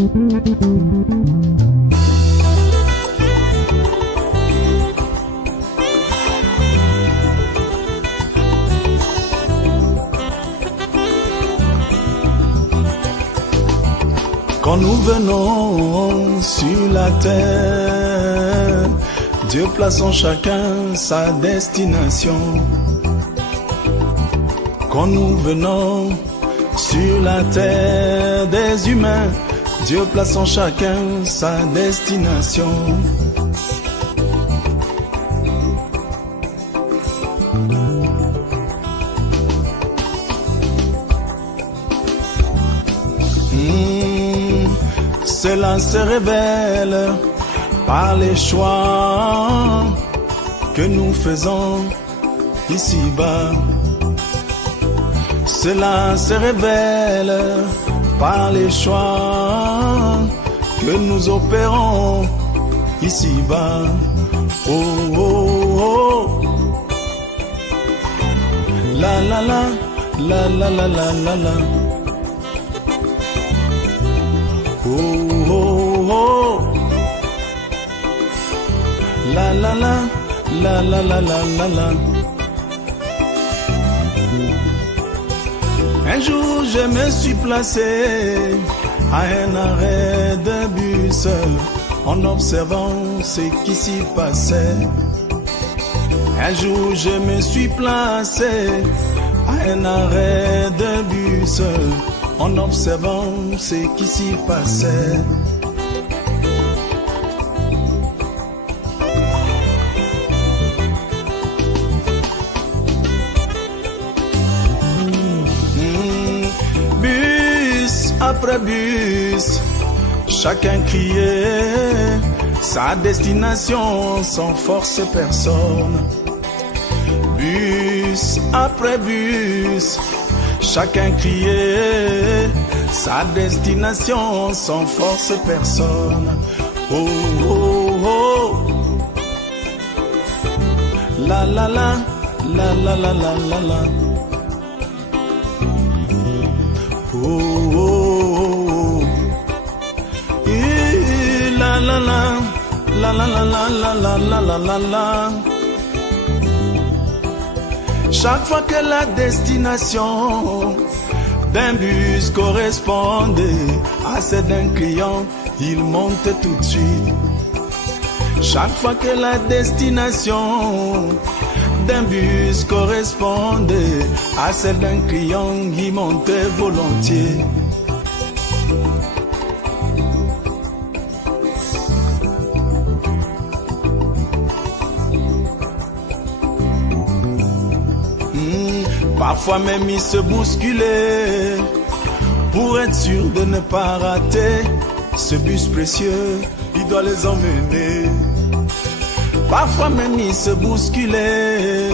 Quand nous venons sur la terre, Dieu place en chacun sa destination. Quand nous venons sur la terre des humains, Dieu place en chacun sa destination. Cela se révèle par les choix que nous faisons ici-bas. Cela se révèle par les choix que nous opérons ici-bas. Oh, oh, oh. La la la, la la la la la la. Oh, oh, oh. La la la, la la la la la la. Un jour je me suis placé à un arrêt de bus en observant ce qui s'y passait. Un jour je me suis placé à un arrêt de bus en observant ce qui s'y passait. Bus après bus, chacun criait sa destination sans forcer personne. Bus après bus, chacun criait sa destination sans forcer personne. Oh, oh, oh. La la la, la la la la la la. Oh, oh, oh. La la la, la la la la la la la la la la. Chaque fois que la destination d'un bus correspondait à celle d'un client, il montait tout de suite. Chaque fois que la destination d'un bus correspondait à celle d'un client, il montait volontiers. Parfois même il se bousculait pour être sûr de ne pas rater ce bus précieux, il doit les emmener. Parfois même il se bousculait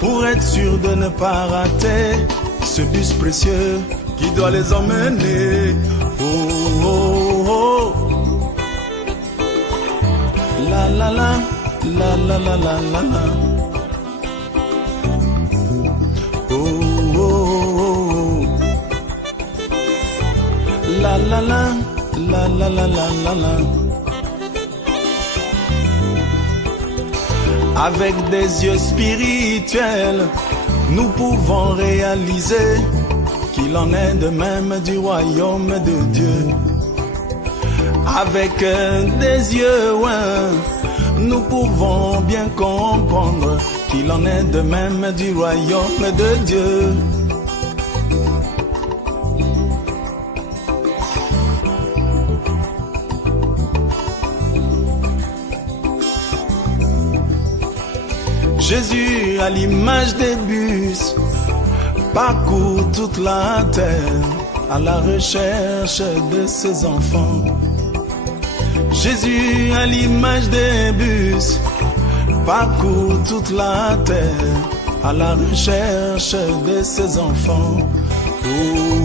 pour être sûr de ne pas rater ce bus précieux qui doit les emmener. Oh, oh, oh. La la la, la la la la la la. La la la, la la la la la la. Avec des yeux spirituels, nous pouvons réaliser qu'il en est de même du royaume de Dieu. Avec des yeux nous pouvons bien comprendre qu'il en est de même du royaume de Dieu. Jésus, à l'image des bus, parcourt toute la terre à la recherche de ses enfants. Jésus, à l'image des bus, parcourt toute la terre à la recherche de ses enfants. Oh,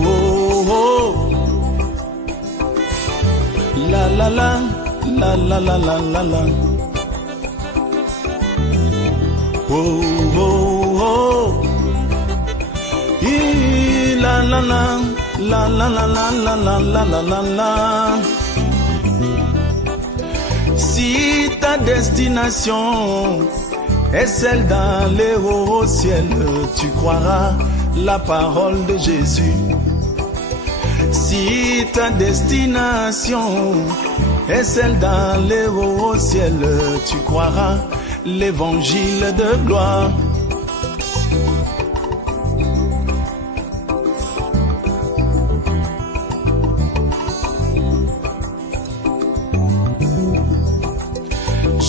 oh, oh. La la la, la la la la la la. Oh, oh, oh. La la la, La la la la la la la la la la. Si ta destination est celle d'aller au ciel, tu croiras la parole de Jésus. Si ta destination est celle d'aller au ciel, tu croiras l'évangile de gloire.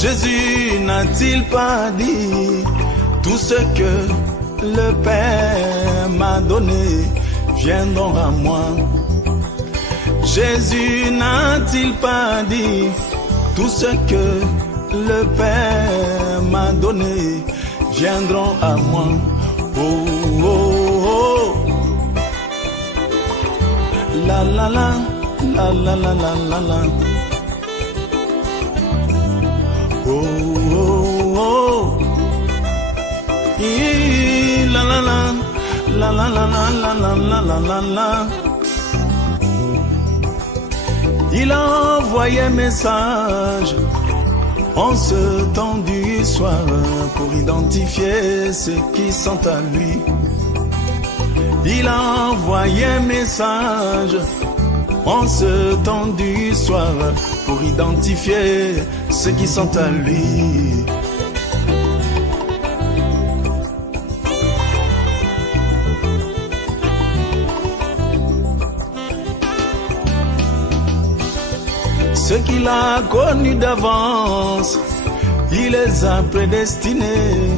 Jésus n'a-t-il pas dit tout ce que le Père m'a donné viendront à moi? Jésus n'a-t-il pas dit tout ce que le Père m'a donné viendront à moi? Oh, oh, oh. La la la, la la la la la la. Oh, oh, oh. La la la, la la la la la la la la la. Il a envoyé un message en ce temps du soir pour identifier ceux qui sont à lui. Il a envoyé un message en ce temps du soir pour identifier ceux qui sont à lui. Ceux qu'il a connus d'avance, il les a prédestinés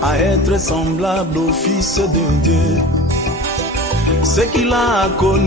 à être semblables au Fils de Dieu. Ceux qu'il a connus